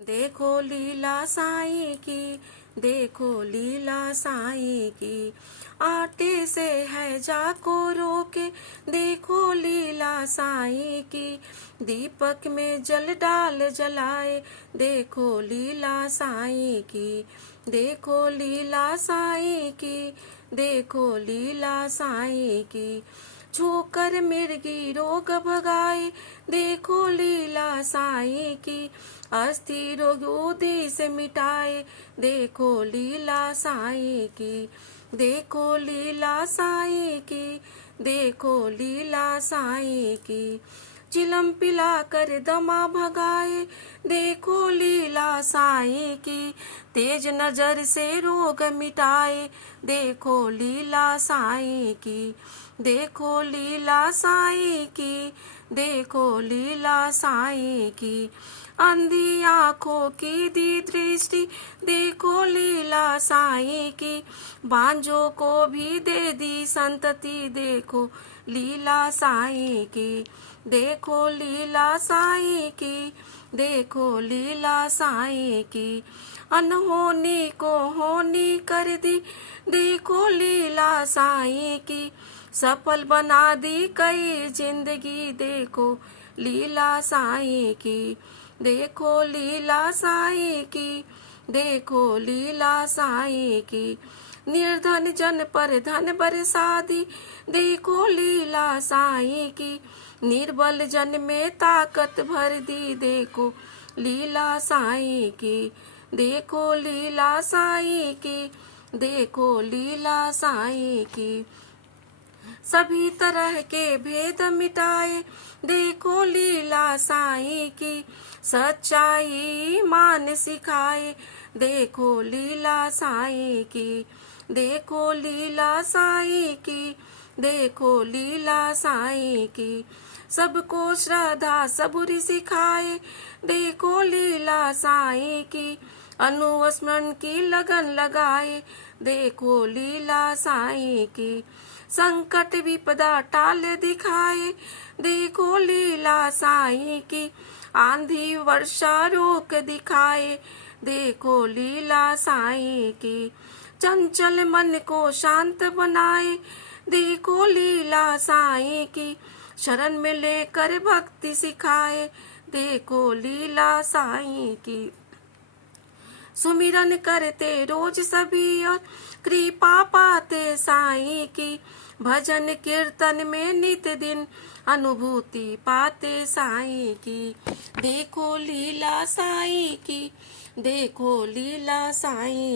देखो लीला साईं की, देखो लीला साईं की। आटे से है जाको रोके, देखो लीला साईं की। दीपक में जल डाल जलाए, देखो लीला साईं की। देखो लीला साईं की, देखो लीला साईं की। छूकर मिर्गी रोग भगाए, देखो लीला साईं की। अस्थि रोग उदी से मिटाए, देखो लीला साईं की। देखो लीला साईं की, देखो लीला साईं की। चिलम पिला कर दमा भगाए, देखो लीला साईं की। तेज नजर से रोग मिटाए, देखो लीला साईं की। देखो लीला साईं की, देखो लीला साईं की। अंधी आँखों की दी दृष्टि, देखो लीला साईं की। बांझों को भी दे दी संतति, देखो लीला साईं की। देखो लीला साईं की, देखो लीला साईं की। अनहोनी को होनी कर दी, देखो लीला साईं की। सफल बना दी कई जिंदगी, देखो लीला साईं की। देखो लीला साईं की, देखो लीला साईं की। निर्धन जन पर धन बरसा दी, देखो लीला साईं की। निर्बल जन में ताकत भर दी, देखो लीला साईं की। देखो लीला साईं की, देखो लीला साईं की। सभी तरह के भेद मिटाए, देखो लीला साईं की। सच्चाई मान सिखाए, देखो लीला साईं की। देखो लीला साईं की, देखो लीला साईं की। सबको श्रद्धा सबूरी सिखाए, देखो लीला साईं की। अनुस्मरण की लगन लगाए, देखो लीला साईं की। संकट विपदा टाल दिखाए, देखो लीला साईं की। आंधी वर्षा रोक दिखाए, देखो लीला साईं की। चंचल मन को शांत बनाए, देखो लीला साईं की। शरण में लेकर भक्ति सिखाए, देखो लीला साईं की। सुमिरन करते रोज सभी और कृपा पाते साईं की। भजन कीर्तन में नित दिन अनुभूति पाते साईं की। देखो लीला साईं की, देखो लीला साईं।